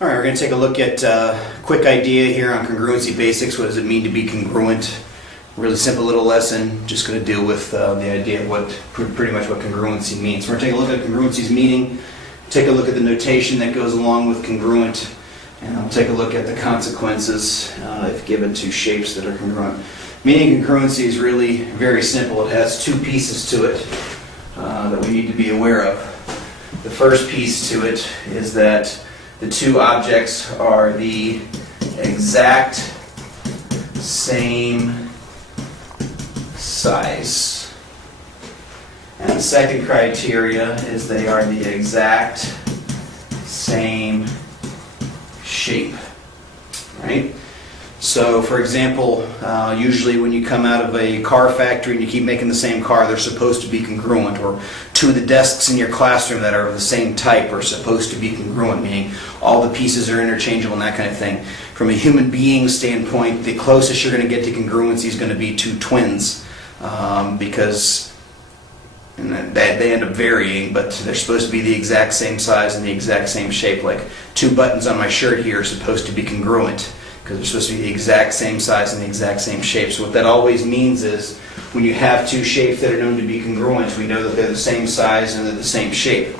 All right, we're going to take a look at a quick idea here on congruency basics. What does it mean to be congruent? Really simple little lesson. Just going to deal with the idea of what pretty much what congruency means. We're going to take a look at congruency's meaning, take a look at the notation that goes along with congruent, and I'll take a look at the consequences if given to shapes that are congruent. Meaning congruency is really very simple. It has two pieces to it that we need to be aware of. The first piece to it is that the two objects are the exact same size. And the second criteria is they are the exact same shape. Right? So, for example, usually when you come out of a car factory and you keep making the same car, they're supposed to be congruent. Or two of the desks in your classroom that are of the same type are supposed to be congruent, meaning all the pieces are interchangeable and that kind of thing. From a human being standpoint, the closest you're going to get to congruency is going to be two twins, because they end up varying, but they're supposed to be the exact same size and the exact same shape. Like two buttons on my shirt here are supposed to be congruent, because they're supposed to be the exact same size and the exact same shape. So what that always means is when you have two shapes that are known to be congruent, we know that they're the same size and they're the same shape.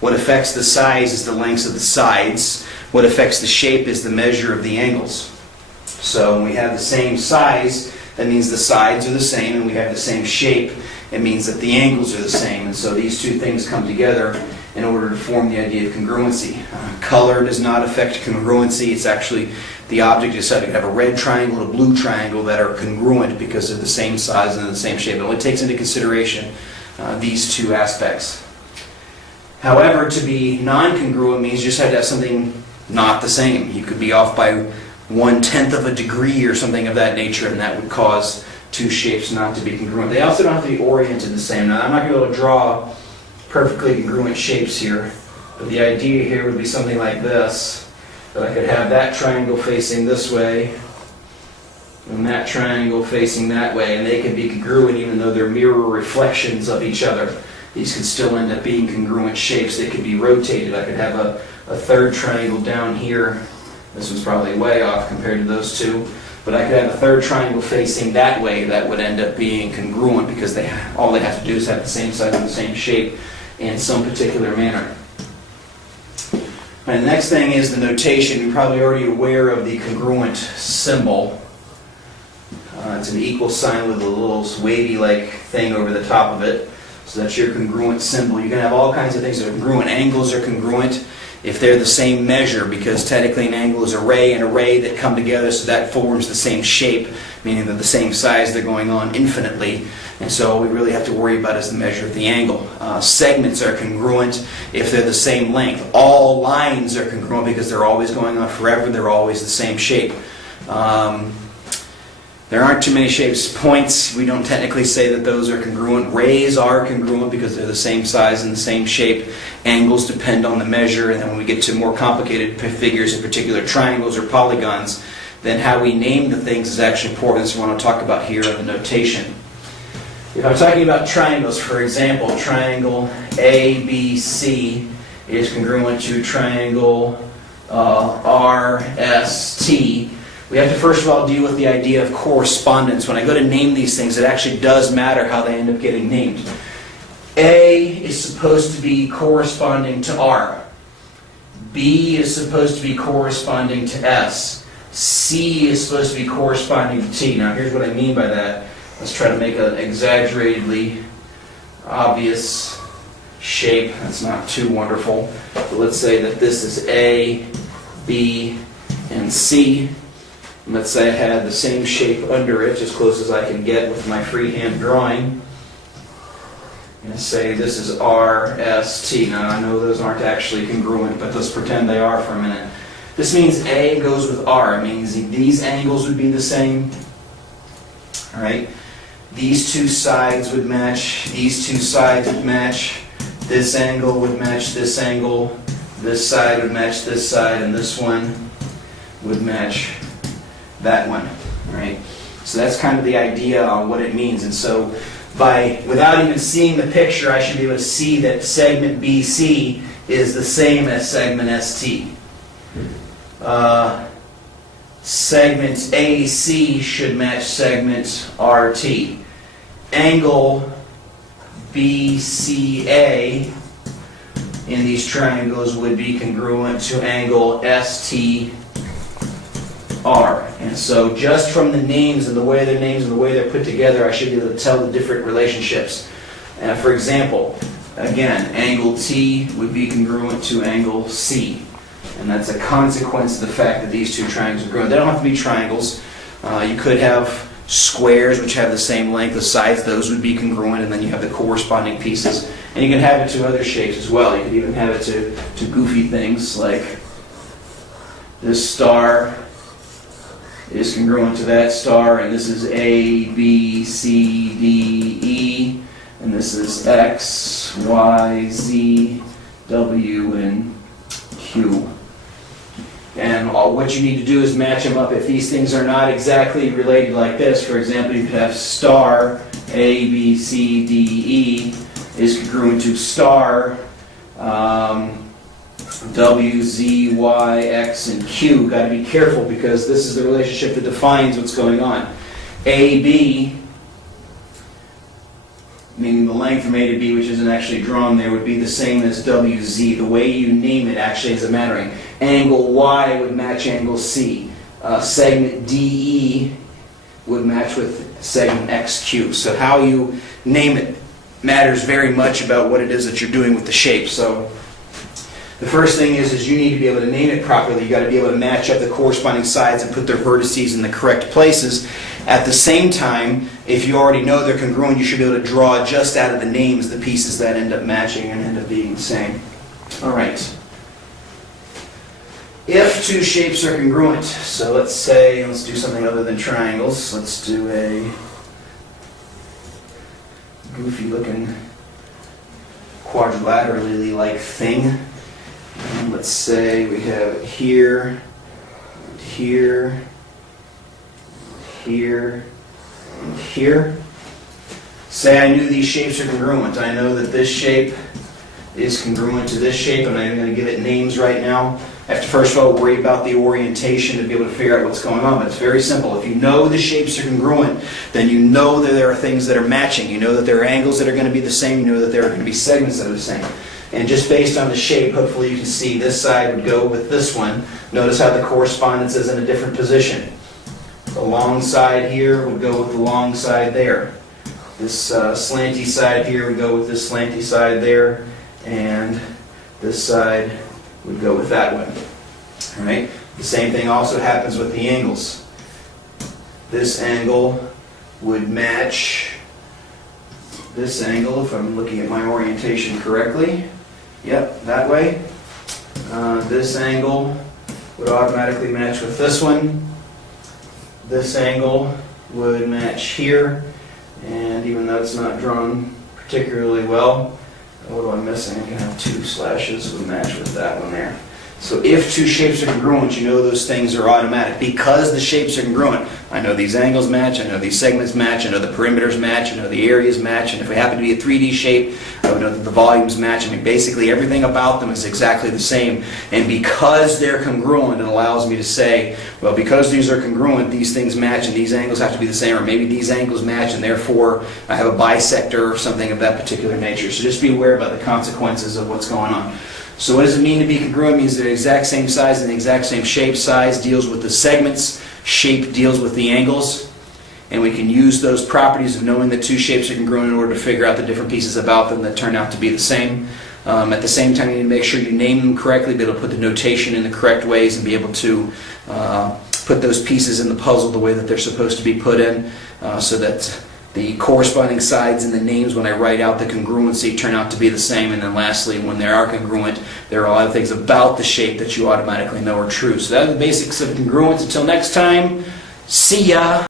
What affects the size is the lengths of the sides. What affects the shape is the measure of the angles. So when we have the same size, that means the sides are the same, and we have the same shape. It means that the angles are the same. And so these two things come together in order to form the idea of congruency. Color does not affect congruency. It's actually the object decided to have a red triangle and a blue triangle that are congruent because they're the same size and the same shape. It only takes into consideration these two aspects. However, to be non-congruent means you just have to have something not the same. You could be off by 1/10 of a degree or something of that nature, and that would cause two shapes not to be congruent. They also don't have to be oriented the same. Now, I'm not going to be able to draw perfectly congruent shapes here, but the idea here would be something like this. That I could have that triangle facing this way and that triangle facing that way, and they can be congruent even though they're mirror reflections of each other. These could still end up being congruent shapes. They could be rotated. I could have a third triangle down here. This was probably way off compared to those two. But I could have a third triangle facing that way that would end up being congruent because all they have to do is have the same size and the same shape in some particular manner. And the next thing is the notation. You're probably already aware of the congruent symbol. It's an equal sign with a little wavy-like thing over the top of it. So that's your congruent symbol. You can have all kinds of things that are congruent. Angles are congruent if they're the same measure, because technically an angle is an array that come together, so that forms the same shape, meaning they're the same size, they're going on infinitely. And so all we really have to worry about is the measure of the angle. Segments are congruent if they're the same length. All lines are congruent because they're always going on forever, they're always the same shape. There aren't too many shapes. Points, we don't technically say that those are congruent. Rays are congruent because they're the same size and the same shape. Angles depend on the measure, and then when we get to more complicated figures, in particular triangles or polygons, then how we name the things is actually important. So we want to talk about here in the notation. If I'm talking about triangles, for example, triangle ABC is congruent to triangle RST. We have to first of all deal with the idea of correspondence. When I go to name these things, it actually does matter how they end up getting named. A is supposed to be corresponding to R. B is supposed to be corresponding to S. C is supposed to be corresponding to T. Now here's what I mean by that. Let's try to make an exaggeratedly obvious shape. That's not too wonderful. But let's say that this is A, B, and C. And let's say I had the same shape under it, as close as I can get with my freehand drawing. And say this is R, S, T. Now I know those aren't actually congruent, but let's pretend they are for a minute. This means A goes with R. It means these angles would be the same. All right. These two sides would match. These two sides would match. This angle would match this angle. This side would match this side, and this one would match that one. All right. So that's kind of the idea on what it means. And so without even seeing the picture, I should be able to see that segment BC is the same as segment ST. segment AC should match segment RT. Angle BCA in these triangles would be congruent to angle STR. And so just from the names and the way their names and the way they're put together, I should be able to tell the different relationships. For example, again, angle T would be congruent to angle C. And that's a consequence of the fact that these two triangles are congruent. They don't have to be triangles. You could have squares which have the same length of sides. Those would be congruent, and then you have the corresponding pieces. And you can have it to other shapes as well. You could even have it to goofy things like this star is congruent to that star, and this is A, B, C, D, E, and this is X, Y, Z, W, and Q. And what you need to do is match them up. If these things are not exactly related like this, for example, you could have star A, B, C, D, E is congruent to star W, Z, Y, X, and Q. Got to be careful because this is the relationship that defines what's going on. AB, meaning the length from A to B, which isn't actually drawn there, would be the same as WZ. The way you name it actually is a mattering. Angle Y would match angle C. Segment DE would match with segment XQ. So how you name it matters very much about what it is that you're doing with the shape. So the first thing is you need to be able to name it properly. You've got to be able to match up the corresponding sides and put their vertices in the correct places. At the same time, if you already know they're congruent, you should be able to draw just out of the names the pieces that end up matching and end up being the same. All right. If two shapes are congruent, so let's do something other than triangles. Let's do a goofy looking quadrilaterally like thing. And let's say we have here, here, here, and here. Say I knew these shapes are congruent. I know that this shape is congruent to this shape, and I'm going to give it names right now. I have to first of all worry about the orientation to be able to figure out what's going on, but it's very simple. If you know the shapes are congruent, then you know that there are things that are matching. You know that there are angles that are going to be the same. You know that there are going to be segments that are the same. And just based on the shape, hopefully you can see this side would go with this one. Notice how the correspondence is in a different position. The long side here would go with the long side there. This slanty side here would go with this slanty side there. And this side would go with that one. All right? The same thing also happens with the angles. This angle would match this angle, if I'm looking at my orientation correctly. Yep, that way. This angle would automatically match with this one. This angle would match here, and even though it's not drawn particularly well, what am I missing? I can have two slashes would match with that one there. So if two shapes are congruent, you know those things are automatic. Because the shapes are congruent, I know these angles match, I know these segments match, I know the perimeters match, I know the areas match, and if it happen to be a 3D shape, I would know that the volumes match. I mean, basically everything about them is exactly the same. And because they're congruent, it allows me to say, well, because these are congruent, these things match, and these angles have to be the same, or maybe these angles match, and therefore I have a bisector or something of that particular nature. So just be aware about the consequences of what's going on. So what does it mean to be congruent? It means they're the exact same size and the exact same shape. Size deals with the segments, shape deals with the angles. And we can use those properties of knowing that two shapes are congruent in order to figure out the different pieces about them that turn out to be the same. At the same time, you need to make sure you name them correctly, be able to put the notation in the correct ways, and be able to put those pieces in the puzzle the way that they're supposed to be put in, so that the corresponding sides and the names when I write out the congruency turn out to be the same. And then lastly, when they are congruent, there are a lot of things about the shape that you automatically know are true. So that's the basics of congruence. Until next time, see ya!